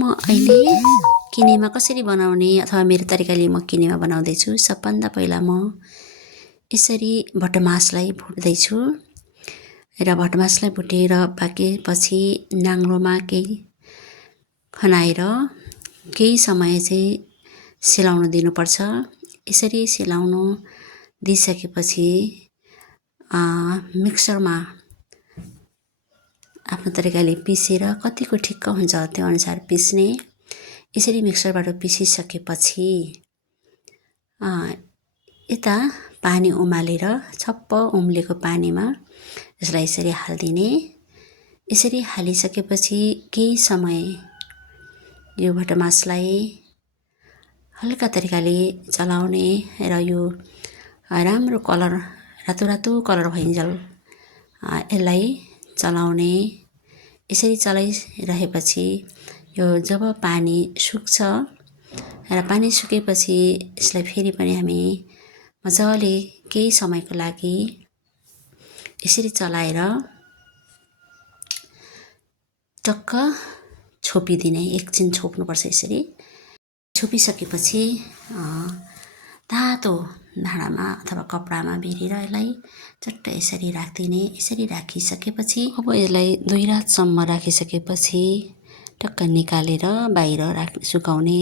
म अहिले किनेमा कसरी बनाउने अथवा मेरो तरिकाले म किनेमा बनाउँदैछु। सबभन्दा पहिला म यसरी भटमासलाई भुट्दैछु र भटमासलाई भुटेर पाकेपछि नाङ्लोमा केही खनाएर केही समय चाहिँ सेलाउन दिनुपर्छ। यसरी सेलाउनु दिइसकेपछि मिक्सरमा आफ्नो तरिकाले पिसेर कतिको ठिक्क हुन्छ त्यो अनुसार पिस्ने। यसरी मिक्सरबाट पिसिसकेपछि यता पानी उमालेर छप्प उम्लेको पानीमा यसलाई यसरी हालिदिने। यसरी हालिसकेपछि केही समय यो भटमासलाई हल्का तरिकाले चलाउने र यो राम्रो कलर रातो रातो कलर भइन्जेल यसलाई चलाउने। यसरी चलाइरहेपछि यो जब पानी सुक्छ र पानी सुकेपछि यसलाई फेरि पनि हामी मजाले केही समयको लागि यसरी चलाएर टक्क छोपिदिने। एकछिन छोप्नुपर्छ। यसरी छोपिसकेपछि तातो भाँडामा अथवा कपडामा भिरेर यसलाई चट्ट यसरी राखिदिने। यसरी राखिसकेपछि अब यसलाई 2 रातसम्म राखिसकेपछि टक्क निकालेर बाहिर सुकाउने।